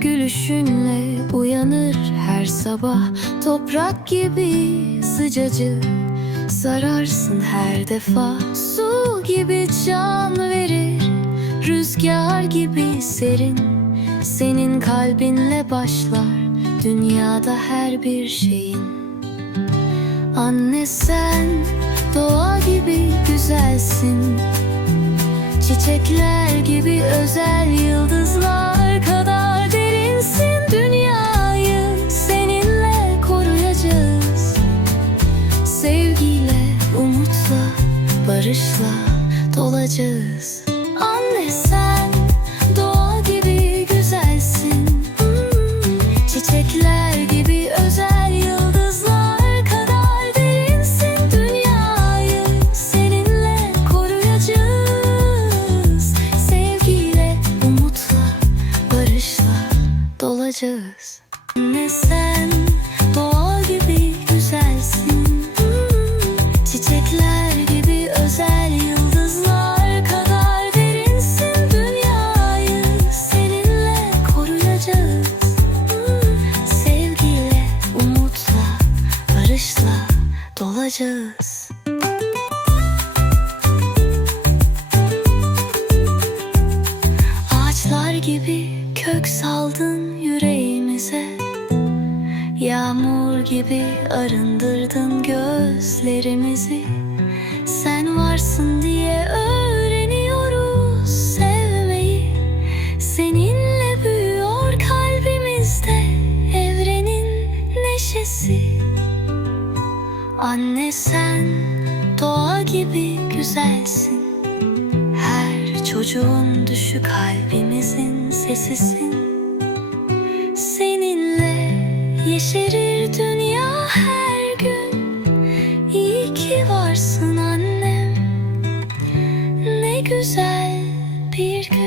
gülüşünle uyanır her sabah. Toprak gibi sıcacık sararsın her defa. Su gibi can verir rüzgar gibi serin. Senin kalbinle başlar dünyada her bir şeyin. Anne sen doğa gibi güzelsin. Çiçekler gibi özel barışla dolacağız. Anne sen doğa gibi güzelsin. Hmm, Çiçekler gibi özel yıldızlar kadar derinsin Dünyayı seninle koruyacağız. Sevgiyle, umutla, barışla dolacağız. Anne sen barışla dolacağız. Ağaçlar gibi kök saldın yüreğimize. Yağmur gibi arındırdın gözlerimizi. Sen varsın Anne sen doğa gibi güzelsin. Her çocuğun düşü kalbimizin sesisin. Seninle yeşerir dünya her gün. İyi ki varsın annem. Ne güzel bir gün